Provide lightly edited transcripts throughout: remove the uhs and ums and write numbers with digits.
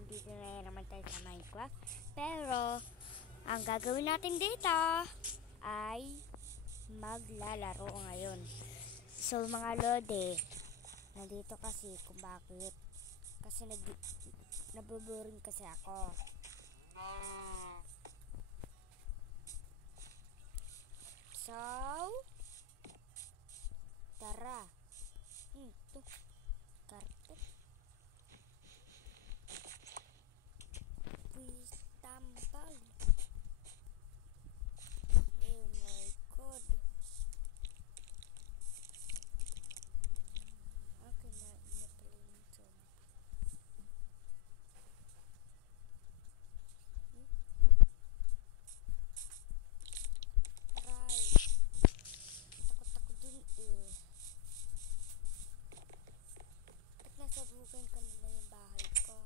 nandito na naman tayo sa Minecraft. Pero, ang gagawin natin dito ay maglalaro ngayon. So, mga lode, nandito kasi kung bakit. Kasi nabuboring kasi ako. So, tara. Ito, karte. Please tambal. Oh my god. Okay na, playing jump. Try. Takot-takot din eh. At nasabugan kanila yung bahay ko.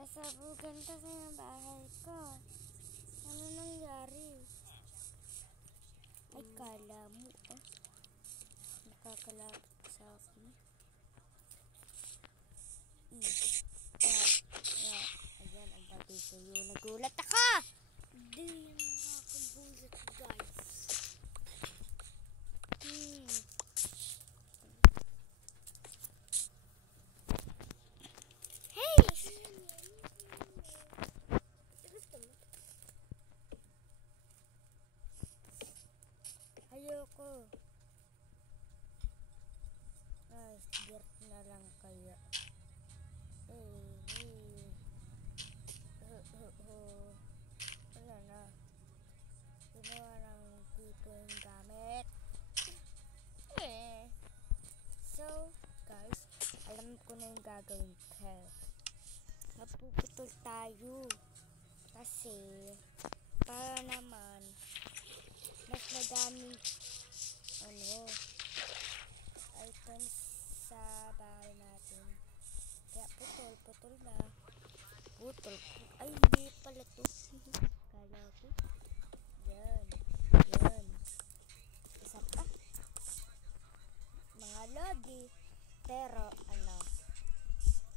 Nasabugan kasi yung bahay ko. Ano nangyari? Ay, kala mo nakakalapit sa akin. Ayan, ang dati sa'yo. Nagulat ako! Hindi yung nakakabulat, guys. Ayoko. Ay, dirt na lang kaya. Wala na. Ginawa ng tipo yung gamit. So, guys, alam ko na yung gagawin ko. Magpuputol tayo. Kasi, para naman, mas madaming items sa bahay natin. Kaya putol na. Ay, hindi pala to. Kala ko. Yan. Isa pa. Mga lodi. Pero,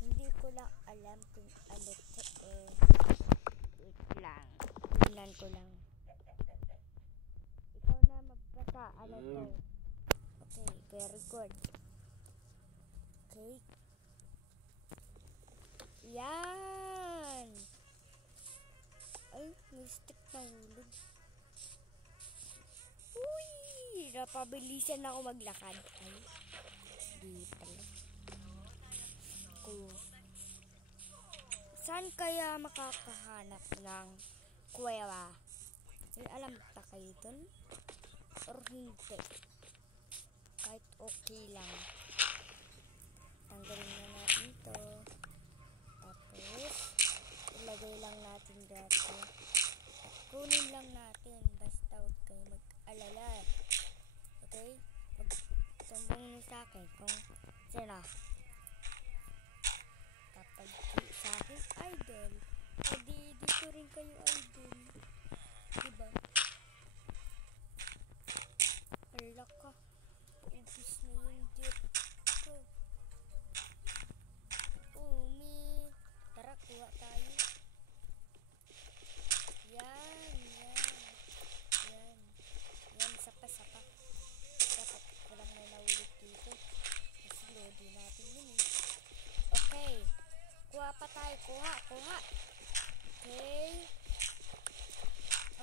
hindi ko lang alam kung ano to wait lang. Tingnan ko lang. Ikaw na magbasa. Ano to? Okay, very good. Okay. Yan! Ay, may stick na hulog. Uy! Napabilisan ako maglakad. Ay, di pala. Saan kaya makakahanap ng kuweba? May alam pa kayo dun? Or hindi? Kahit okay lang. Tanggalin na natin ito. Tapos, ilagay lang natin dito. At kunin lang natin. Basta huwag kayo mag-alala. Okay? Magsumbong nyo sa akin kung sino. Kapag sa akin, idol. Edi dito rin kayo idol. Diba? Hala ka. Ubus na yung dirt ko. Tara, kuha tayo. Yan. Sapa. Dapat walang nanahulog dito. Kasi lodi natin yun eh. Okay. Kuha pa tayo. Kuha. Okay.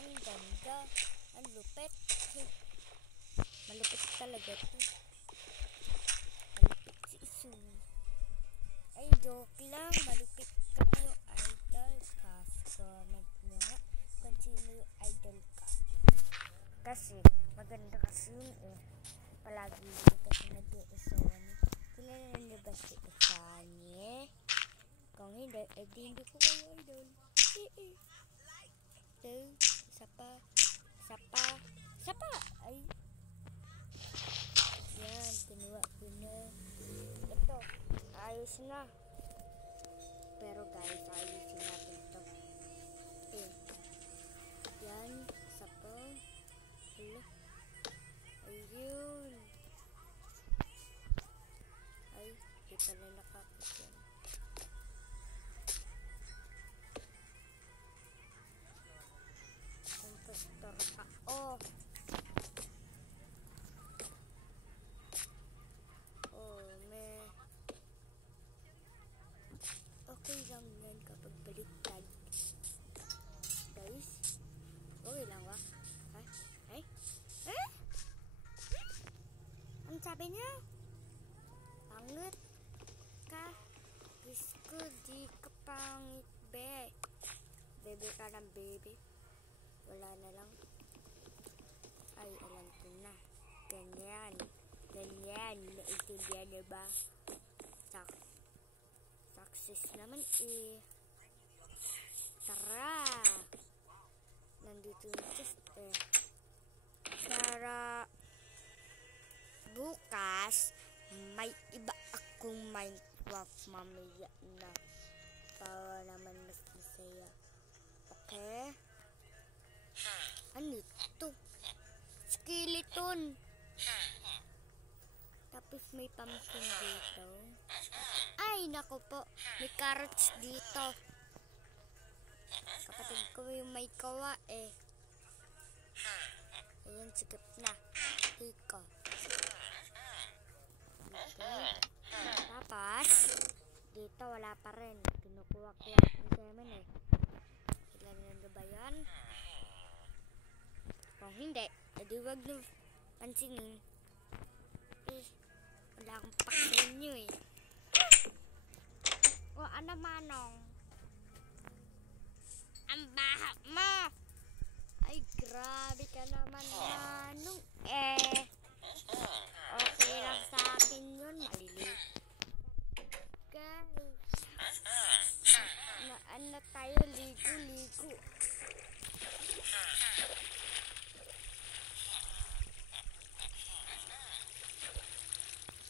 Ang ganda. Ang lupit. Malupit talaga ito. Malupit si Isumi. Ay, joke lang. Malupit kami yung idol ka. Comment nyo nga kung sino yung idol ka. Kasi, maganda kasi yun eh. Palagi yun kasi nag-iusawan. Kilala nyo ba si Isani? Kung hindi, hindi ko kayo idol. Sapa. Ay. Yan, kinuha ko na. Ito, ayos na. Pero guys, ayusin natin ito. Yan, sapa. Hala. Ayun. Ay, di pala nakakit yan. Impostor ka. Oh. Oh, meh. Okay lang yan kapag baliktad. Guys, okay lang ba? Ha? Ay? Eh? Ang sabi niya? Pangit ka. Gusto ko di ka pangit, be. Bebe ka ng bebe. Wala na lang. Ay, alam ko na. Ganyan. Ganyan. Naintindihan niyo ba? Success naman eh. Tara. Nandito yung chest eh. Tara. Bukas, may iba akong Minecraft mamaya na. Para naman mas masaya. Okay? Ano ito? Skeleton. Tapos may pumpkin dito. Ay, naku po. May carrots dito. Kapatid ko yung may kawa eh. Ayan, sigap na. Iko. Tapos, dito wala pa rin. Kinukuha ko yung semen eh. Ilan na ba yan? Kung hindi, edi wag nyo pansinin. Eh, wala akong paksin nyo eh. O, ano manong? Ang baha mo! Ay, grabe ka naman, manong. Eh, okay lang sa akin yun. Maliliit. Guys, ano tayo? Ligo.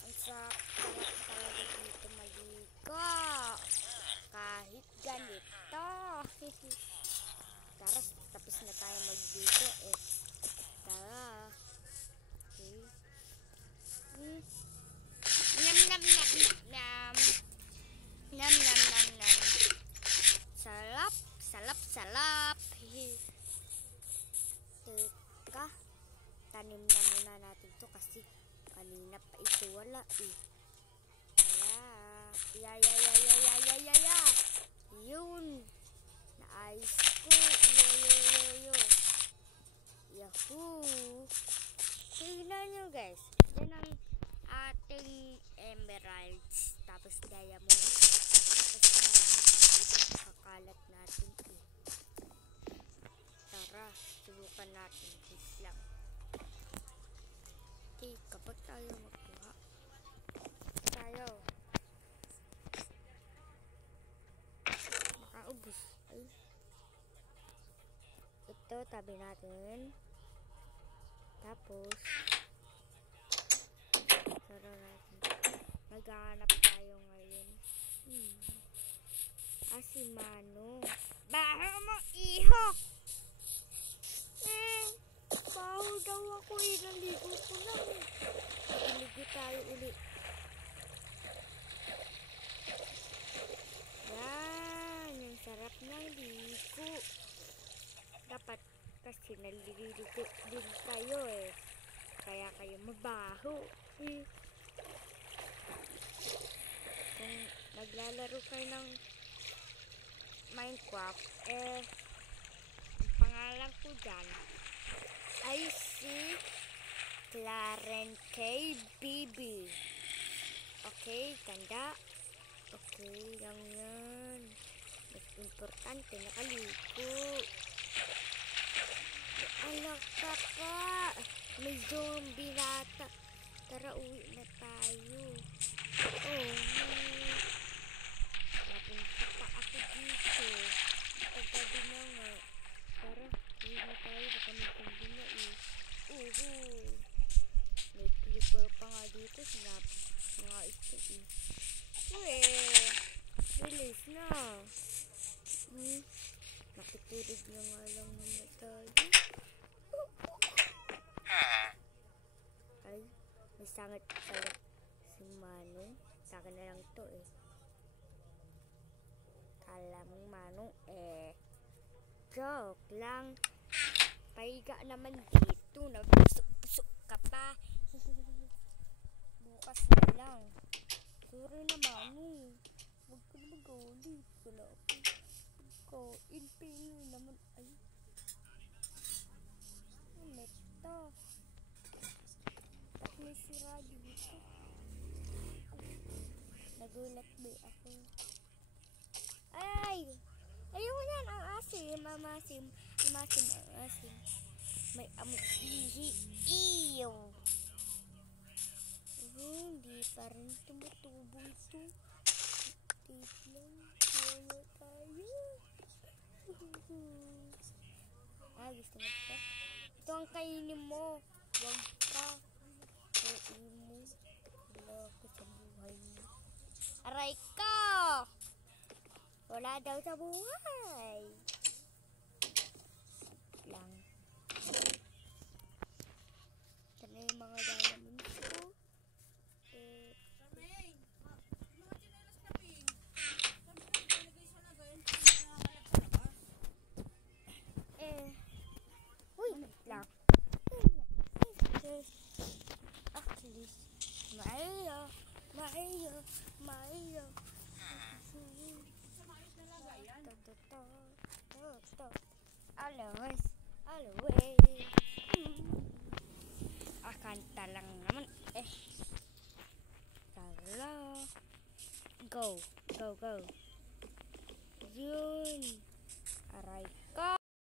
Ang sarap talaga dito maligo. Kahit ganito. Tara, tapos na tayo magdito eh. Tara. Okay. Nam. Salap. Teka, tanim na muna natin to kasi kanina pa ito wala eh. Ya. Yun. Naayos ko. Yo. Yahoo. Tingnan nyo guys. Yan ang ating emeralds. Tapos diamonds. Kasi marami pang ibang kakalat natin eh. Tara, subukan natin. Please lang. Okay, kapag tayo magkuha. Tayo. Makaubos. Ay. Ito, tabi natin. Tapos, sara natin. Maghahanap tayo ngayon. Si Manong. Baho mo, iho! Baho daw ako eh. Naligo ko lang eh. Naligo tayo ulit. Yan. Yung sarap ng ligo. Dapat kasi naliligo din kayo eh. Kaya kayo mabaho eh. Kung naglalaro kayo ng Minecraft eh, ang pangalan ko dyan ay si Clarence KBB. Okay, tanda. Okay lang yan. Mas importante nakaligo. Alak ka pa. May zombie nata. Tara, uwi na tayo. Oh no. Napunta pa ako dito. Pagkabi na nga. Tara, uwi na tayo. Baka may zombie na eh. May clipper pa nga dito. Snap nga ito eh. Uwe. Bilis na. Nakitulog na nga lang muna tayo. sangat-sangat si Manong. Sa akin na lang to eh. Kala mong Manong eh. Joke lang. Pahiga naman dito. Nagpusok-pusok ka pa. Bukas na lang. Sorry na Manong. Huwag ko na mag-ulit. Wala ako. Inpingin naman. Ay. Neta. Ba't may sira dito? Nagulat ba ako? Ay! Ayaw mo yan ang asim. Amasim. Amasim ang asim. May amoy ihi. Ew! Hindi pa rin tumutubo ito. Wait lang. Kaya tayo. Gusto mo ito? Ito ang kainin mo. Huwag ka. Kainin mo. Wala ko sa buhay mo. Aray ka! Wala daw sa buhay. Lang. Sana yung mga diamonds ko. Uy, lang. Actually, Mayo. Always. Kanta lang naman eh. Tala. Go. Yun. Aray